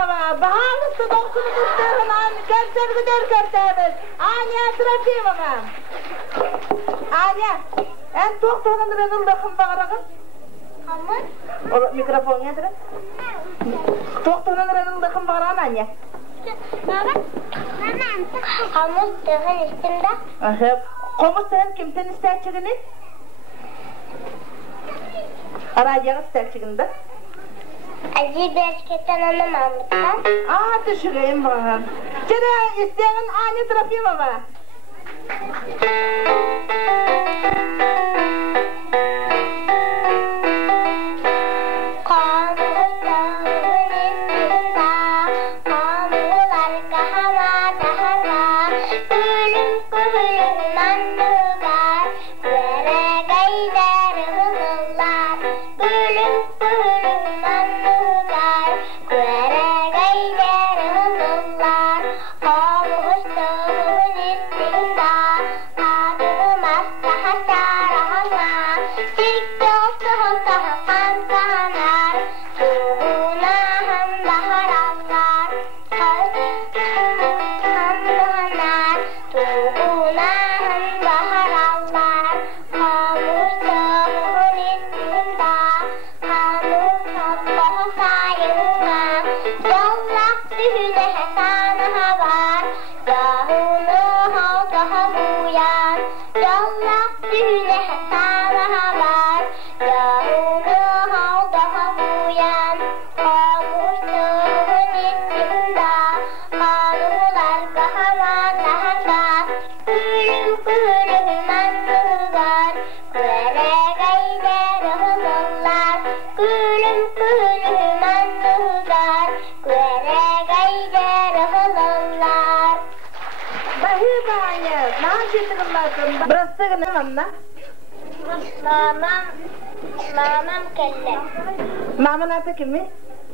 baba. Bahanısı doksunun üstünden görsel gider görsel. Anya Trofimova. Anya. En doktorun renildakın bağırağın. Hamur. O mikrofon nedir? Doktorun renildakın bağırağın Anya. Baba. Hamur tığın üstünde. Aha. Komutan kimden ister çıkını? Arayacağız ister çıkında. Acı bir şirketten anlamamışsan. Düşüreyim bakalım. Cere isteyen Anya Trofimova. Mamam kelle. Mama nata kimi?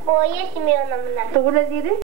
Boyu Simyon'umuna. Tuğla diri?